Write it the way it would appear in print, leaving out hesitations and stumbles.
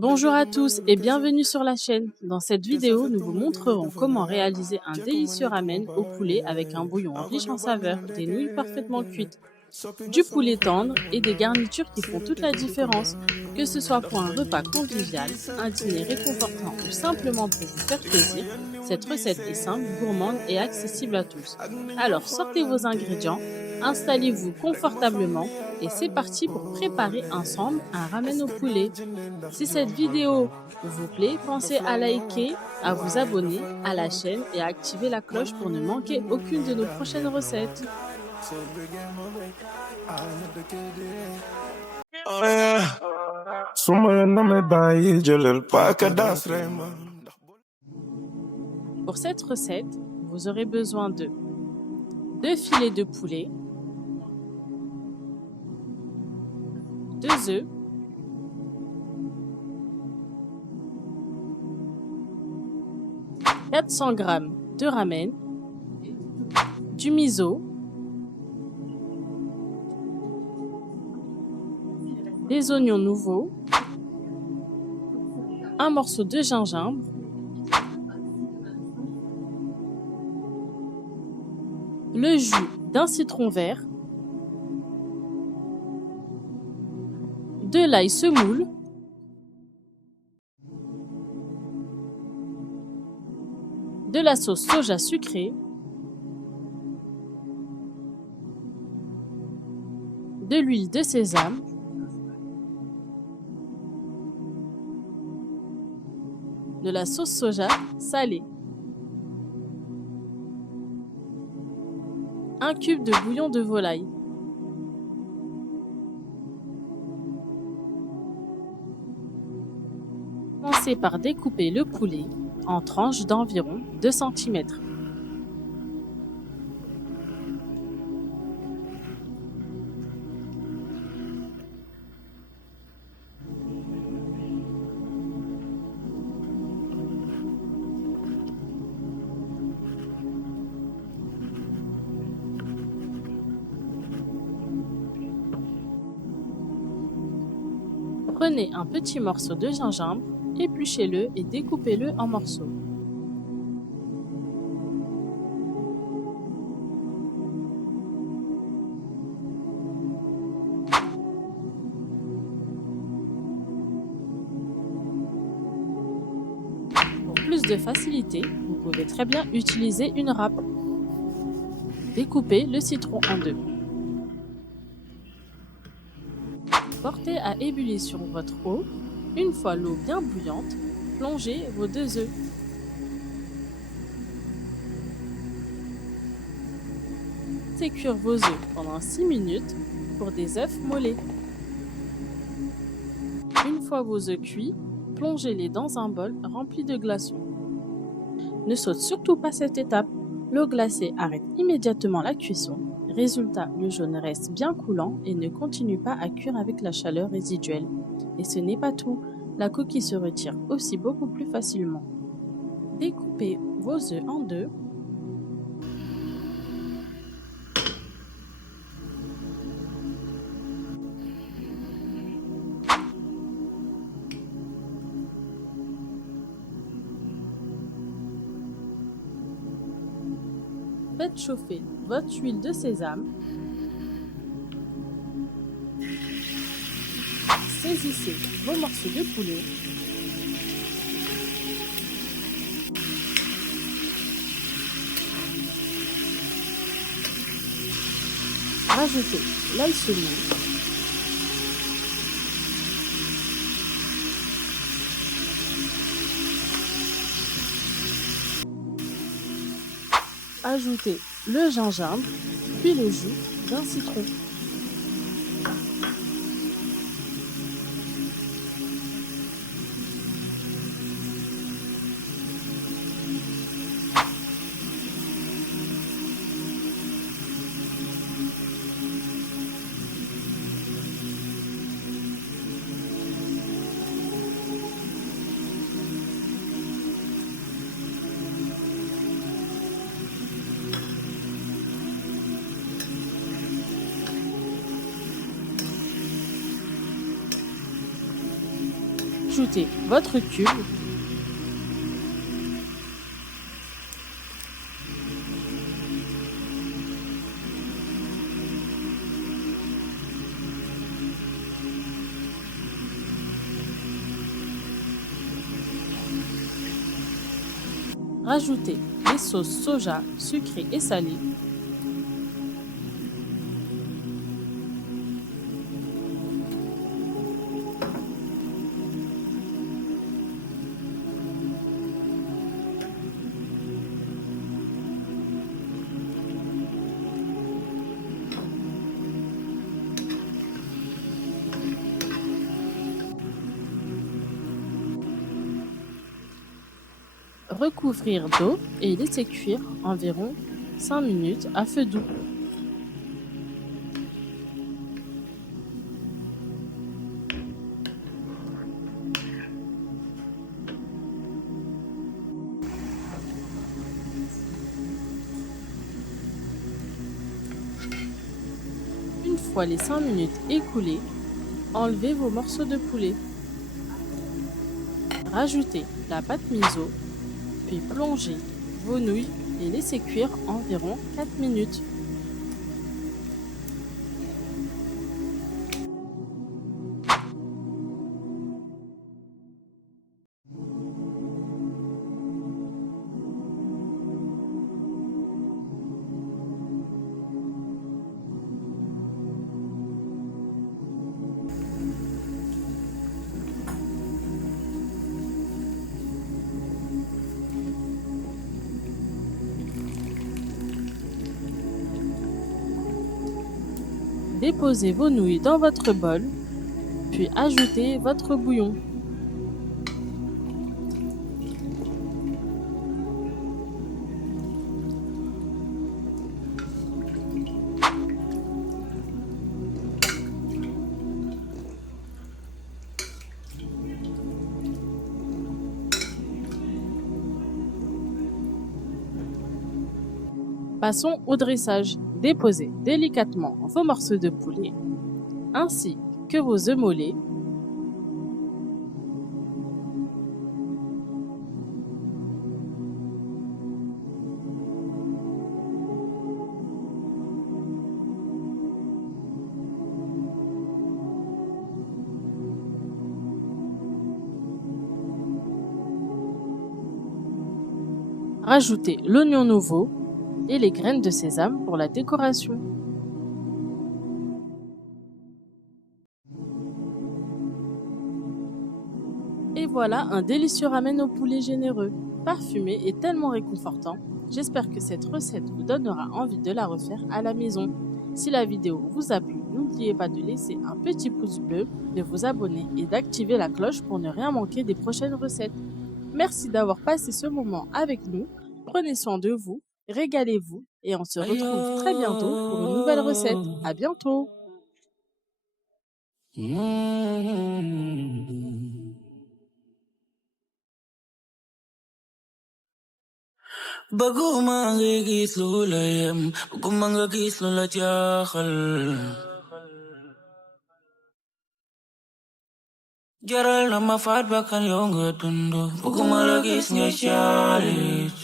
Bonjour à tous et bienvenue sur la chaîne. Dans cette vidéo, nous vous montrerons comment réaliser un délicieux ramen au poulet avec un bouillon riche en saveurs, des nouilles parfaitement cuites, du poulet tendre et des garnitures qui font toute la différence. Que ce soit pour un repas convivial, un dîner réconfortant ou simplement pour vous faire plaisir, cette recette est simple, gourmande et accessible à tous. Alors sortez vos ingrédients, installez-vous confortablement et c'est parti pour préparer ensemble un ramen au poulet. Si cette vidéo vous plaît, pensez à liker, à vous abonner à la chaîne et à activer la cloche pour ne manquer aucune de nos prochaines recettes. Pour cette recette, vous aurez besoin de 2 filets de poulet, 2 œufs, « 400 g de ramen, du miso, des oignons nouveaux, un morceau de gingembre, le jus d'un citron vert, de l'ail semoule, de la sauce soja sucrée, de l'huile de sésame, de la sauce soja salée, un cube de bouillon de volaille, commencez par découper le poulet en tranches d'environ 2 cm. Prenez un petit morceau de gingembre, épluchez-le et découpez-le en morceaux. Pour plus de facilité, vous pouvez très bien utiliser une râpe. Découpez le citron en deux. Portez à ébullir sur votre eau. Une fois l'eau bien bouillante, plongez vos 2 œufs. Laissez cuire vos œufs pendant 6 minutes pour des œufs mollets. Une fois vos œufs cuits, plongez-les dans un bol rempli de glaçons. Ne saute surtout pas cette étape. L'eau glacée arrête immédiatement la cuisson. Résultat, le jaune reste bien coulant et ne continue pas à cuire avec la chaleur résiduelle. Et ce n'est pas tout, la coquille se retire aussi beaucoup plus facilement. Découpez vos œufs en deux. Faites chauffer votre huile de sésame. Saisissez vos morceaux de poulet. Rajoutez l'ail semoule. Ajoutez le gingembre, puis le jus d'un citron. Ajoutez votre cube. Rajoutez les sauces soja sucrées et salées. Recouvrir d'eau et laisser cuire environ 5 minutes à feu doux. Une fois les 5 minutes écoulées, enlevez vos morceaux de poulet. Rajoutez la pâte miso, puis plongez vos nouilles et laissez cuire environ 4 minutes. Déposez vos nouilles dans votre bol, puis ajoutez votre bouillon. Passons au dressage. Déposez délicatement vos morceaux de poulet ainsi que vos œufs mollets. Rajoutez l'oignon nouveau et les graines de sésame pour la décoration. Et voilà un délicieux ramen au poulet généreux, parfumé et tellement réconfortant. J'espère que cette recette vous donnera envie de la refaire à la maison. Si la vidéo vous a plu, n'oubliez pas de laisser un petit pouce bleu, de vous abonner et d'activer la cloche pour ne rien manquer des prochaines recettes. Merci d'avoir passé ce moment avec nous. Prenez soin de vous, régalez-vous et on se retrouve très bientôt pour une nouvelle recette. À bientôt! Baguma gis lulayem, baguma gis lulajakhal. Jaral nama fat bakan yonga tundu, baguma gis ngechalit.